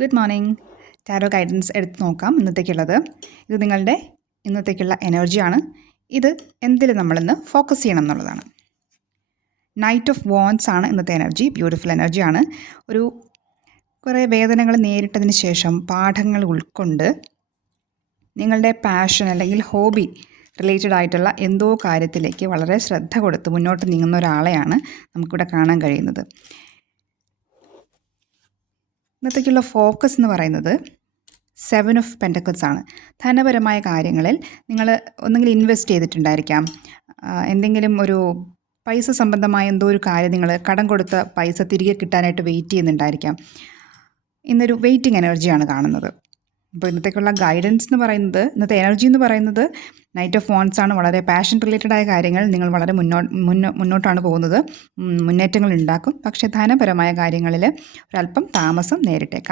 Good morning. Tarot guidance എടുത്ത് നോക്കാം ഇന്നത്തേക്കുള്ളത്. ഇത് നിങ്ങളുടെ ഇന്നത്തേക്കുള്ള എനർജിയാണ്. ഇത് എന്തിൽ നമ്മളിന്ന് ഫോക്കസ് ചെയ്യണം എന്നുള്ളതാണ്. നൈറ്റ് ഓഫ് വാൻഡ്സ് ആണ് ഇന്നത്തെ എനർജി. ബ്യൂട്ടിഫുൾ എനർജിയാണ്. ഒരു കുറേ വേദനകൾ നേരിട്ടതിന് ശേഷം പാഠങ്ങൾ ഉൾക്കൊണ്ട് നിങ്ങളുടെ പാഷൻ അല്ലെങ്കിൽ ഹോബി റിലേറ്റഡ് ആയിട്ടുള്ള എന്തോ കാര്യത്തിലേക്ക് വളരെ ശ്രദ്ധ കൊടുത്ത് മുന്നോട്ട് നീങ്ങുന്ന ഒരാളെയാണ് നമുക്കിവിടെ കാണാൻ കഴിയുന്നത്. ഇന്നത്തേക്കുള്ള ഫോക്കസ് എന്ന് പറയുന്നത് 7 ഓഫ് പെൻറ്റക്കിൾസ് ആണ്. ധനപരമായ കാര്യങ്ങളിൽ നിങ്ങൾ ഒന്നെങ്കിൽ ഇൻവെസ്റ്റ് ചെയ്തിട്ടുണ്ടായിരിക്കാം, എന്തെങ്കിലും ഒരു പൈസ സംബന്ധമായ എന്തോ ഒരു കാര്യം നിങ്ങൾ കടം കൊടുത്ത പൈസ തിരികെ കിട്ടാനായിട്ട് വെയിറ്റ് ചെയ്യുന്നുണ്ടായിരിക്കാം. ഇന്നൊരു വെയിറ്റിംഗ് എനർജിയാണ് കാണുന്നത്. അപ്പോൾ ഇന്നത്തേക്കുള്ള ഗൈഡൻസ് എന്ന് പറയുന്നത്, ഇന്നത്തെ എനർജി എന്ന് പറയുന്നത് നൈറ്റ് ഓഫ് വാൻഡ്സ് ആണ്. വളരെ പാഷൻ റിലേറ്റഡ് ആയ കാര്യങ്ങൾ നിങ്ങൾ വളരെ മുന്നോട്ടാണ് പോകുന്നത്, മുന്നേറ്റങ്ങൾ ഉണ്ടാക്കും. പക്ഷേ ധനപരമായ കാര്യങ്ങളിൽ ഒരല്പം താമസം നേരിട്ടേക്കാം.